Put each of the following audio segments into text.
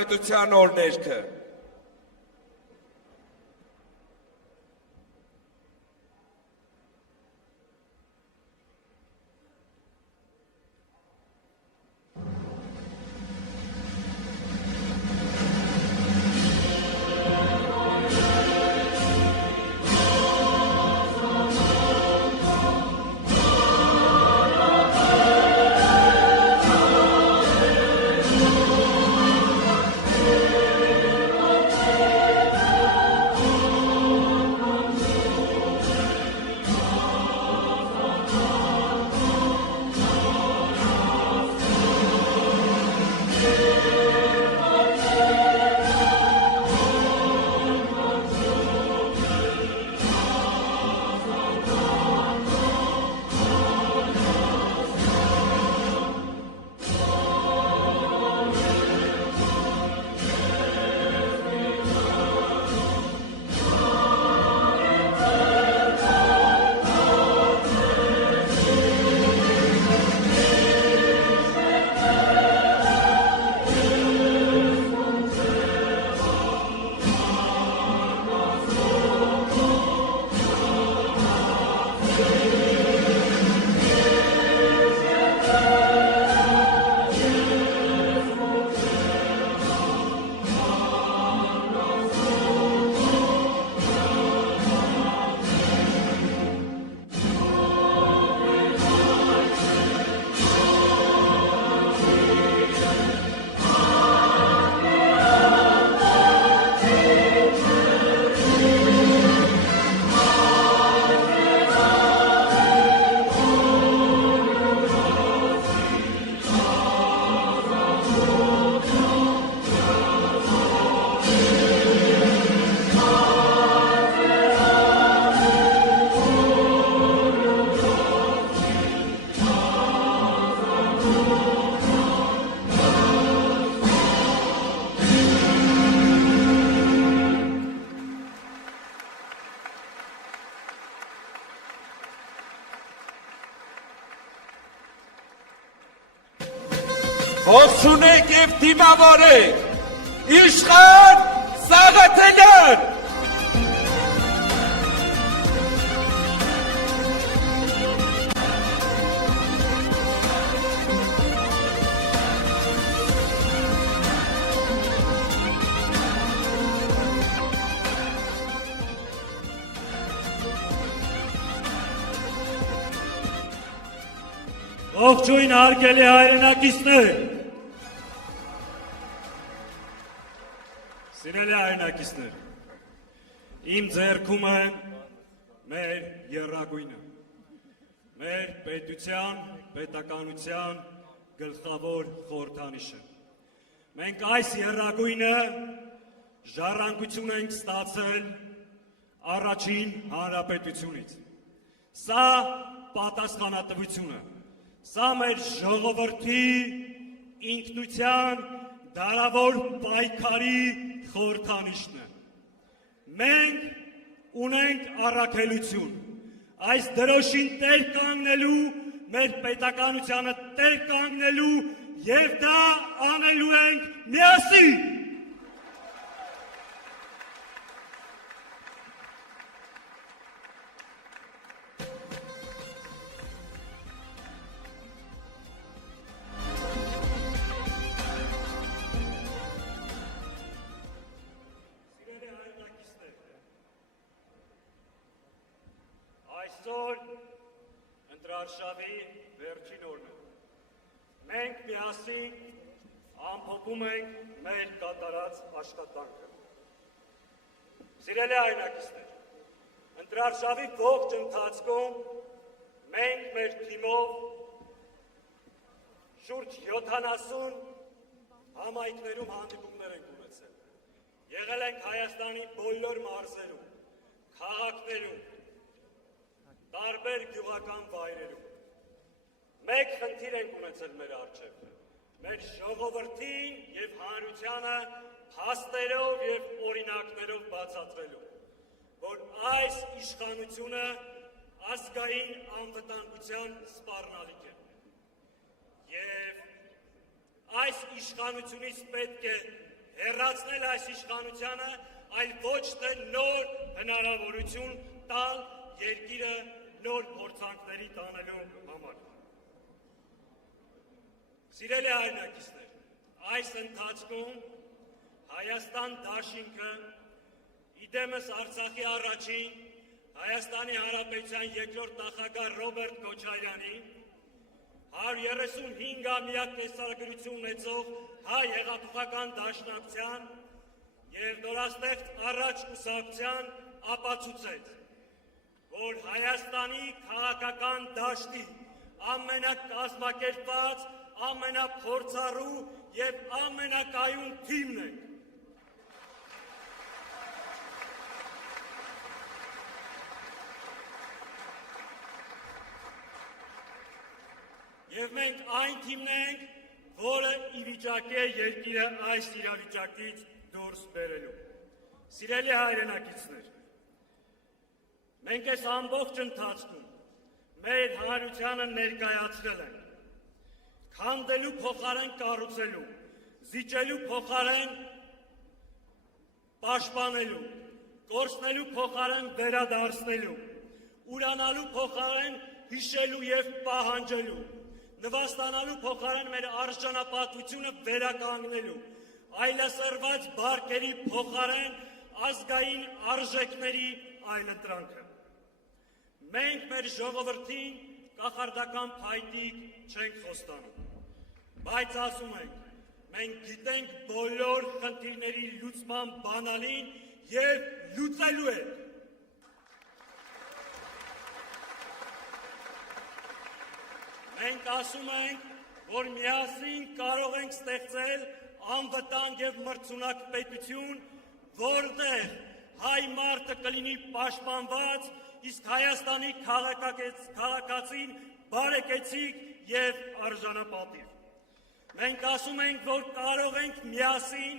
պետության օրներքը։ Ողջունեք և դիմավորեք, Իշխան Սաղաթելյան։ Ողջույն հարգելի հայրենակիցներ, սիրելի հայրենակիցներ, իմ ձեռքում է մեր եռագույնը, մեր պետության, պետականության գլխավոր խորհրդանիշը։ Մենք այս եռագույնը ժառանգություն ենք ստացել առաջին հանրապետությունից։ Սա պատասխանատվություն է։ Սա մեր ժողովրդի ինքնության դարավոր պայքարի խորհրդանիշն է։ Մենք ունենք առաքելություն, այս դրոշին տեր կանգնելու, մեր պետականությանը տեր կանգնելու և դա անելու ենք միասին։ Այսօր ընտրարշավի վերջին օրն է։ Մենք միասին ամփոփում ենք մեր կատարած աշխատանքը։ Սիրելի հայրենակիցներ, ընտրարշավի ողջ ընթացքում մենք մեր թիմով շուրջ 70 համայնքներում հանդիպումներ ենք ունեցել։ Եղել ենք Հայաստանի բոլոր մարզերում, քաղաքներում, տարբեր գյուղական վայրերում։ Մեկ խնդիր ենք ունեցել մեր առջև, մեր ժողովրդին և հանրությանը փաստերով և օրինակներով բացատրելու, որ այս իշխանությունը ազգային անվտանգության սպառնալիք է։ Եվ այս իշխանությունից պետք է հեռացնել այս իշխանությանը, այլ ոչ թե նոր հնարավորություն տալ երկիրը նոր փորձանքների տանելու համար։ Սիրելի հայրենակիցներ, այս ընթացքում Հայաստան դաշինքը իդեմս Արցախի առաջին, Հայաստանի Հանրապետության երկրորդ նախագահ Ռոբերտ Քոչարյանի 135-ամյակ տեսարագրություն ունեցող հայ հեղափոխական դաշնակցության և նորաստեղծ առաջ կուսակցության ապացուցեց, որ Հայաստանի քաղաքական դաշտի ամենակազմակերպված, ամենափորձառու և ամենակայուն թիմն է։ Եվ մենք այն թիմն ենք, որը ի վիճակի է երկիրը այս իրավիճակից դուրս բերելու։ Սիրելի հայրենակիցներ, մենք այս ամբողջ ընթացքում մեր հանրությանը ներկայացրել ենք, քանդելու փոխարեն կառուցելու, զիջելու փոխարեն պաշտպանելու, կորցնելու փոխարեն վերադարձնելու, ուրանալու փոխարեն հիշելու և պահանջելու, նվաստանալու փոխարեն մեր արժանապատվությունը վերականգնելու, այլասերված բարկերի փոխարեն ազգային արժեքների այլընտրանքը։ Մենք մեր ժողովրդին կախարդական փայտիկ չենք խոստանում, բայց ասում ենք, մենք գիտենք բոլոր խնդիրների լուծման բանալին և լուծելու ենք։ Մենք ասում ենք, որ միասին կարող ենք ստեղծել անվտանգ և մրցունակ պետություն, որտեղ հայ մարդը կլինի պաշտպանված, իսկ Հայաստանի քաղաքացին բարեկեցիկ և արժանապատիվ։ Մենք ասում ենք, որ կարող ենք միասին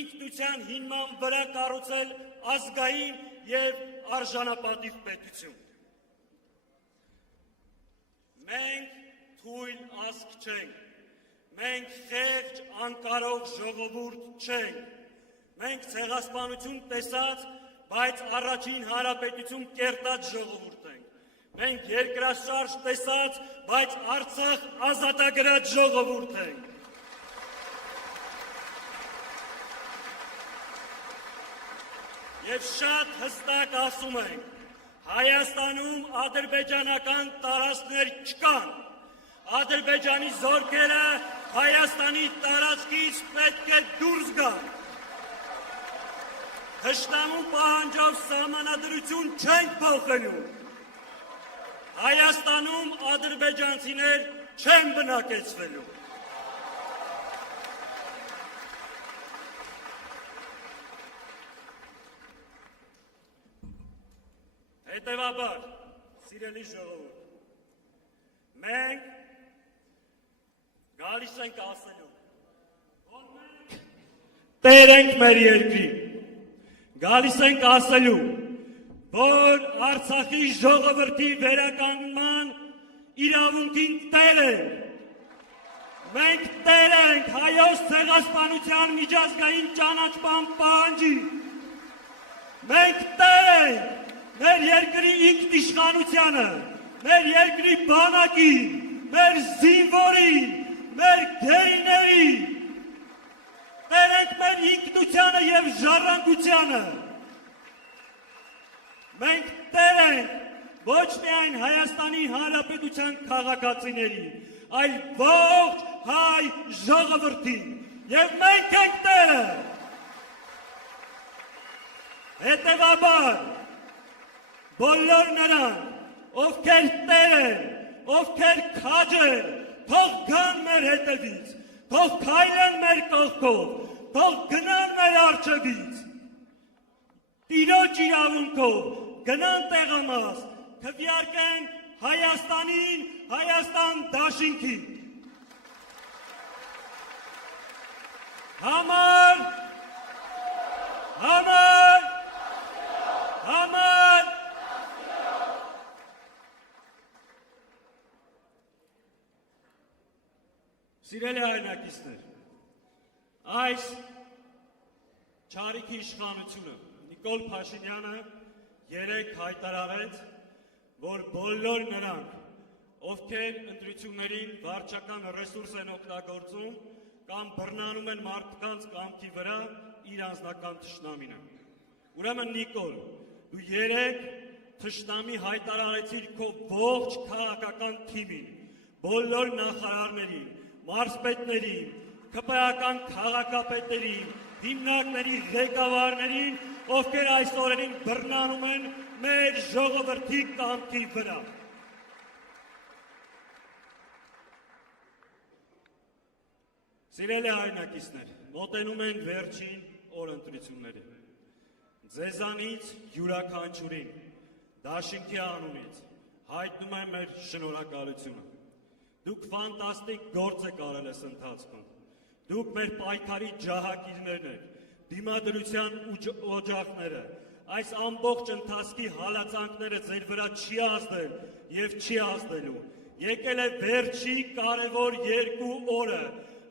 ինքնության հիման վրա կառուցել ազգային և արժանապատիվ պետություն։ Մենք թույլ ազգ չենք, մենք խեղճ անկարող ժողովուրդ չենք, մենք ցեղասպանություն տեսած, բայց առաջին հանրապետություն կերտած ժողովուրդ ենք, մենք երկրաշարժ տեսած, բայց Արցախ ազատագրած ժողովուրդ ենք։ Եվ շատ հստակ ասում ենք, Հայաստանում ադրբեջանական տարածքներ չկան, Ադրբեջանի զորքերը Հայաստանի տարածքից պետք է դուրս գան։ Թշնամու պահանջով սահմանադրություն չենք փոխելու։ Հայաստանում ադրբեջանցիներ չեն բնակեցվելու։ Հետևաբար, սիրելի ժողովուրդ, մենք գալիս ենք ասելու, որ մենք տեր ենք մեր երկրի, գալիս ենք ասելու, որ Արցախի ժողովրդի վերականգնման իրավունքին տեր ենք, մենք տեր ենք հայոց ցեղասպանության միջազգային ճանաչման պահանջի, մենք տեր ենք մեր երկրի ինքնիշխանությանը, մեր երկրի բանակին, մեր զինվորին, մեր գերիներին, տեր ենք մեր ինքնությանը և ժառանգությանը։ Մենք տեր ենք ոչ միայն Հայաստանի Հանրապետության քաղաքացիների, այլ ողջ հայ ժողովրդին, և մենք ենք տերը։ Հետևաբար, բոլոր նրան, ովքեր տեր են, ովքեր քաջ են, թող գան մեր հետևից, թող քայլեն մեր կողքով, թող գնան մեր առջևից, տիրոջ իրավունքով գնան տեղամաս, քվեարկեն Հայաստանին, Հայաստան դաշինքին։ Համար, Սիրելի հայրենակիցներ, այս Չարիքի իշխանությունը Նիկոլ Փաշինյանը երեք հայտարարեց, որ բոլոր նրանք, ովքեր ընտրություններին վարչական ռեսուրս են օգտագործում կամ բռնանում են մարդկանց կամքի վրա, իր անձնական թշնամին է։ Ուրեմն Նիկոլ, դու երեք թշնամի հայտարարեցիր քո ողջ քաղաքական թիմին, բոլոր նախարարներին, մարզպետներին, ԿՊ-ական քաղաքապետերին, հիմնարկների ղեկավարներին, ովքեր այս օրերին բռնանում են մեր ժողովրդի կամքի վրա։ Սիրելի հայրենակիցներ, մոտենում են վերջին օրընտրություններին։ Ձեզանից յուրաքանչյուրին դաշինքի անունից հայտնում եմ մեր շնորհակալությունը։ Դուք ֆանտաստիկ գործ եք արել այս ընթացքում։ Դուք մեր պայքարի ջահակիրներն եք, դիմադրության օջախները, այս ամբողջ ընթացքի հալածանքները ձեր վրա չի ազդել եւ չի ազդելու։ Եկել է վերջի կարևոր 2 օրը,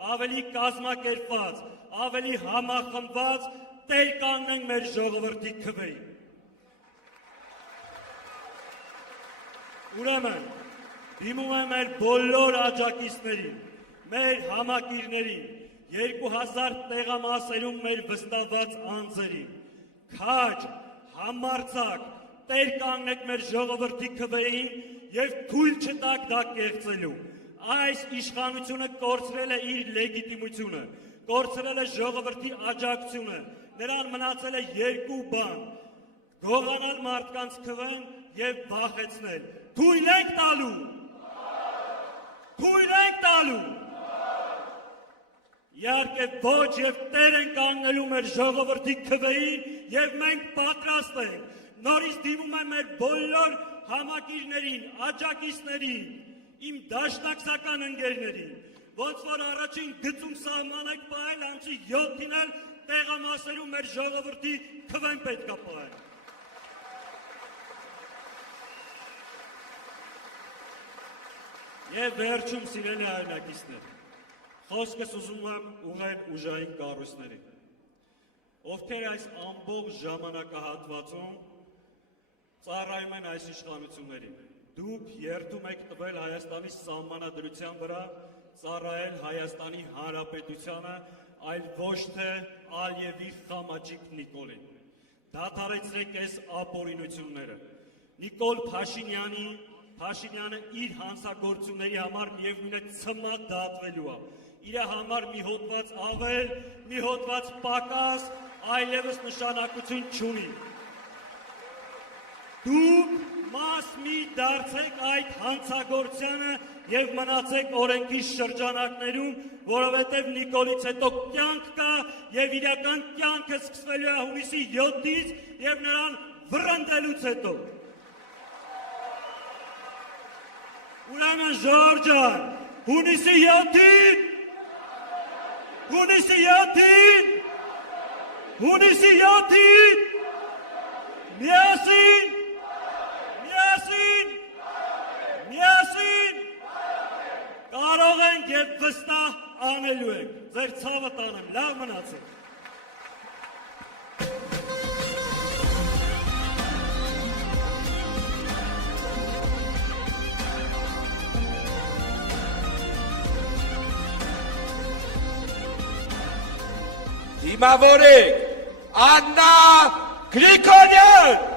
ավելի կազմակերպված, ավելի համախմբված, տեր կանգնենք մեր ժողովրդի քվեին։ Ուրեմն, դիմում եմ մեր բոլոր աջակիցներին, մեր համակիրներին, 2000 տեղամասերում մեր վստահված անձերին, քաջ, համարձակ, տեր կանգնեք մեր ժողովրդի քվեին եւ թույլ չտաք դա կեղծելու։ Այս իշխանությունը կորցրել է իր լեգիտիմությունը, կորցրել է ժողովրդի աջակցությունը, նրան մնացել է 2 բան՝ գողանալ մարդկանց քվեն եւ վախեցնել։ Թույլ ենք տալու։ Թույլ ենք տալու։ Իհարկե ոչ եւ տեր են կանգնելու մեր ժողովրդի քվեին եւ մենք պատրաստ ենք։ Նորից դիմում եմ մեր բոլոր համակիրներին, աջակիցներին, իմ դաշնակցական ընկերներին, ոնց որ առաջին գծում սահման եք պահել, ամսի 7-ին էլ տեղամասերում մեր ժողովրդի քվեն պետք է պահել։ Եվ վերջում սիրելի հայրենակիցներ, խոսքս ուզում եմ ուղղել ուժային կառույցներին, ովքեր այս ամբողջ ժամանակահատվածում ծառայում են այս իշխանություններին։ Դուք երդում եք տվել Հայաստանի սահմանադրության վրա, ծառայել Հայաստանի Հանրապետությանը, այլ ոչ թե Ալիևի խամաճիկ Նիկոլին։ Դադարեցրեք այս ապօրինությունները։ Նիկոլ Փաշինյանը իր հանցագործությունների համար միևնույն է ցմաք դատվելու է։ Իր համար մի հոդված ավել, մի հոդված պակաս, այլևս նշանակություն չունի։ Դուք մաս մի դարձեք այդ հանցագործությանը եւ մնացեք օրենքի շրջանակներում, որովհետեւ Նիկոլից հետո կյանք կա եւ իրական կյանքը սկսվելու է հունիսի 7-ից եւ նրան վռնդելուց հետո։ Ուրեմն ժողովուրդ ջան, հունիսի 7-ին միասին կարող ենք եւ վստահ անելու ենք։ Ձեր ցավը տանեմ, լավ մնացեք։ Դիմավորեք Աննա Գրիգորյան